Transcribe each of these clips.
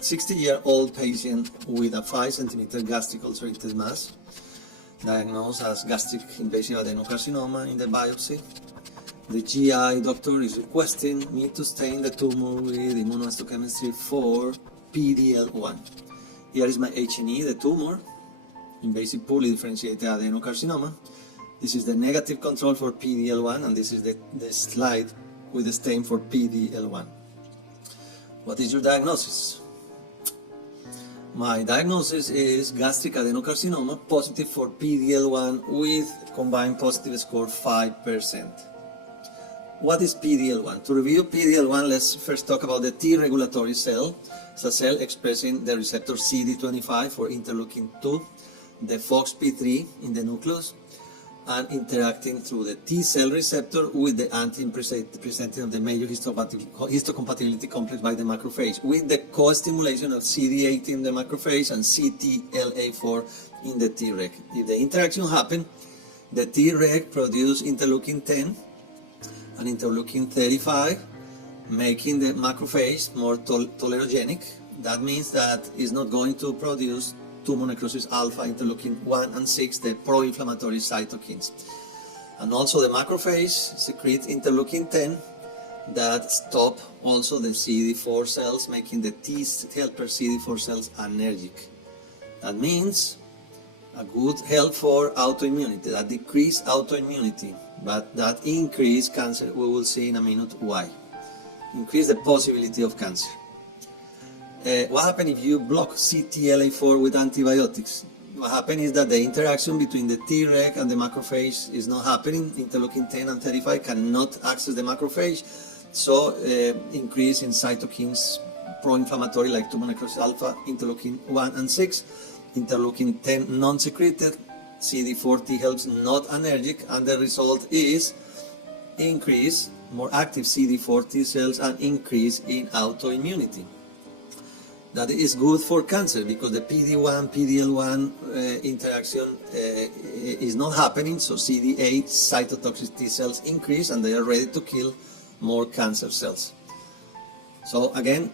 60-year-old patient with a 5 centimeter gastric ulcerated mass, diagnosed as gastric invasive adenocarcinoma in the biopsy. The GI doctor is requesting me to stain the tumor with immunohistochemistry for PDL1. Here is my H&E, the tumor, invasive poorly differentiated adenocarcinoma. This is the negative control for PDL1, and this is the slide with the stain for PDL1. What is your diagnosis? My diagnosis is gastric adenocarcinoma positive for PDL1 with combined positive score 5%. What is PDL1? To review PDL1, let's first talk about the T regulatory cell. It's a cell expressing the receptor CD25 for interleukin-2, the FOXP3 in the nucleus, and interacting through the T cell receptor with the antigen presenting of the major histocompatibility complex by the macrophage, with the co-stimulation of CD8 in the macrophage and CTLA4 in the Treg. If the interaction happens, the Treg produces interleukin-10 and interleukin-35, making the macrophage more tolerogenic. That means that it's not going to produce tumor necrosis alpha, interleukin-1 and 6, the pro-inflammatory cytokines. And also the macrophage secretes interleukin-10 that stop also the CD4 cells, making the T helper CD4 cells anergic. That means a good help for autoimmunity, that decrease autoimmunity, but that increase cancer. We will see in a minute why. Increase the possibility of cancer. What happens if you block CTLA4 with antibiotics? What happens is that the interaction between the Treg and the macrophage is not happening. Interleukin-10 and 35 cannot access the macrophage, so increase in cytokines pro-inflammatory like tumor necrosis alpha, interleukin-1 and 6, interleukin-10 non-secreted, CD4 T helps not anergic, and the result is increase more active CD4 T cells and increase in autoimmunity. That is good for cancer because the PD1, PDL1 interaction is not happening, so CD8 cytotoxic T cells increase and they are ready to kill more cancer cells. So again,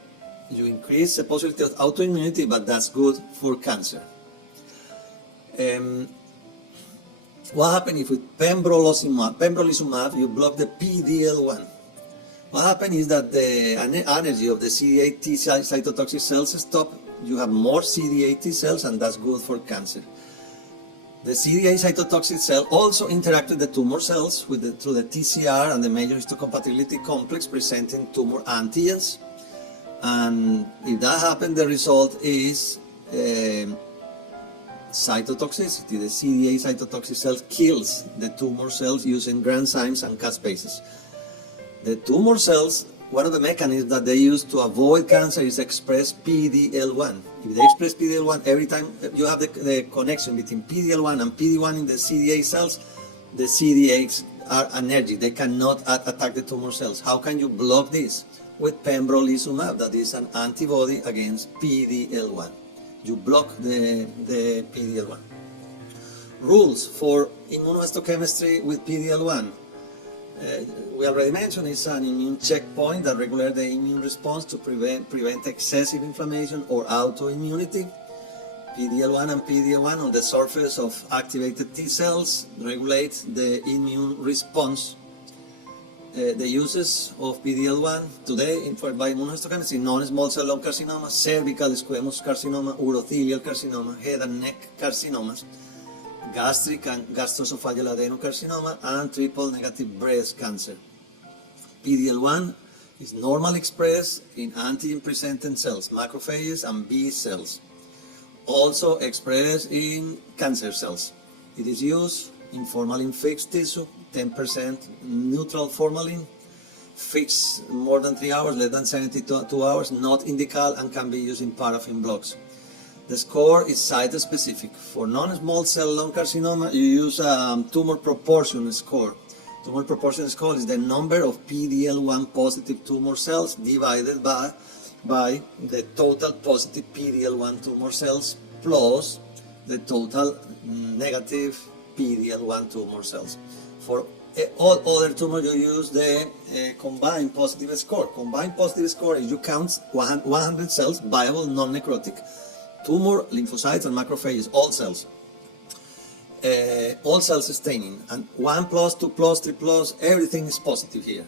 you increase the possibility of autoimmunity, but that's good for cancer. What happens if with pembrolizumab you block the PDL1? What happens is that the energy of the CD8 T cytotoxic cells stop. You have more CD8 T cells, and that's good for cancer. The CD8 cytotoxic cell also interact with the tumor cells through the TCR and the major histocompatibility complex presenting tumor antigens. And if that happens, the result is cytotoxicity. The CD8 cytotoxic cells kills the tumor cells using granzymes and caspases. The tumor cells, one of the mechanisms that they use to avoid cancer is express PDL1. If they express PDL1, every time you have the connection between PDL1 and PD1 in the CD8 cells, the CD8s are anergic. They cannot attack the tumor cells. How can you block this? With pembrolizumab, that is an antibody against PDL1. You block the PDL1. Rules for immunohistochemistry with PDL1. We already mentioned it's an immune checkpoint that regulates the immune response to prevent excessive inflammation or autoimmunity. PDL1 and PD1 on the surface of activated T cells regulate the immune response. The uses of PDL1 today by immunohistochemistry: non-small cell lung carcinoma, cervical squamous carcinoma, urothelial carcinoma, head and neck carcinomas, gastric and gastroesophageal adenocarcinoma, and triple-negative breast cancer. PDL1 is normally expressed in antigen-presenting cells, macrophages and B cells. Also expressed in cancer cells. It is used in formalin-fixed tissue, 10% neutral formalin, fixed more than 3 hours, less than 72 hours, not indical, and can be used in paraffin blocks. The score is site-specific. For non-small cell lung carcinoma, you use a tumor proportion score. Tumor proportion score is the number of PDL1 positive tumor cells divided by the total positive PDL1 tumor cells plus the total negative PDL1 tumor cells. For All other tumors you use the combined positive score. Combined positive score is you count 100 cells, viable, non-necrotic, tumor, lymphocytes, and macrophages, all cells staining, and 1+, 2+, 3+, everything is positive here.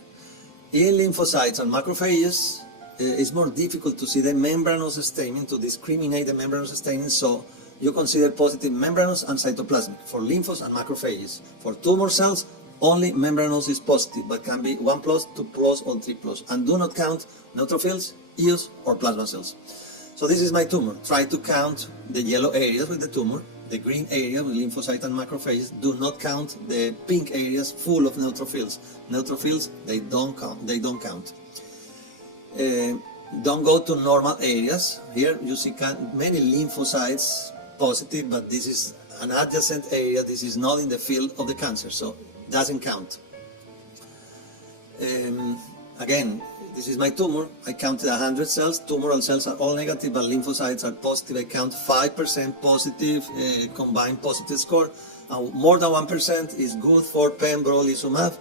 In lymphocytes and macrophages, it's more difficult to see the membranous staining, to discriminate the membranous staining, so you consider positive membranous and cytoplasmic for lymphos and macrophages. For tumor cells, only membranous is positive, but can be 1+, 2+, or 3+, and do not count neutrophils, eos, or plasma cells. So this is my tumor. Try to count the yellow areas with the tumor, the green area with lymphocytes and macrophages. Do not count the pink areas full of neutrophils. Neutrophils, they don't count. Don't go to normal areas. Here you see many lymphocytes positive, but this is an adjacent area. This is not in the field of the cancer, so it doesn't count. Again, this is my tumor. I counted 100 cells. Tumoral cells are all negative, but lymphocytes are positive. I count 5% positive, combined positive score. More than 1% is good for pembrolizumab.